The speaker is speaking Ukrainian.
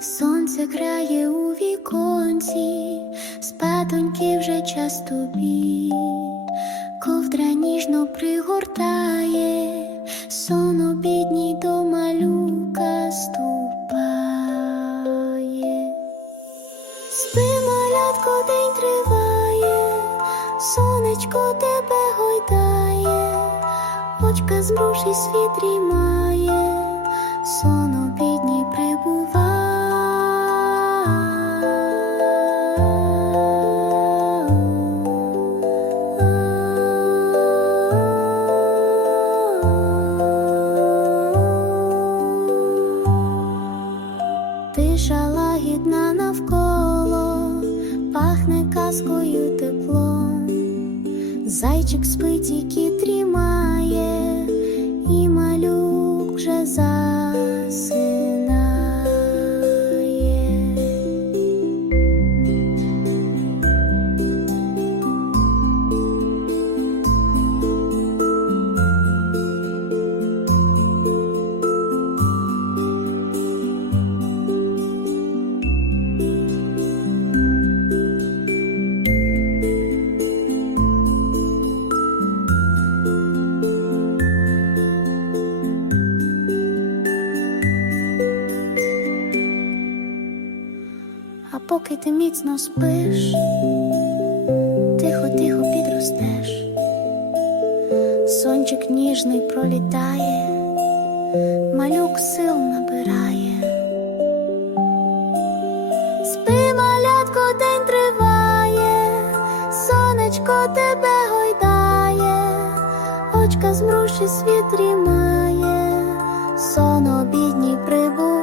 сонце грає у віконці, спатоньки вже час тобі, ковдра ніжно пригортає, сон обідній до малюка ступає. Спи, малятко, день триває, сонечко тебе гойдає, очка змруші світ рімає, сон обідній пахне тепло, зайчик спить і кіт трімає, і малюк вже засинає. А поки ти міцно спиш, тихо-тихо підростеш, сончик ніжний пролітає, малюк сил набирає. Спи, малятко, день триває, сонечко тебе гойдає, очка змруші світ рімає, сон обідній прибув.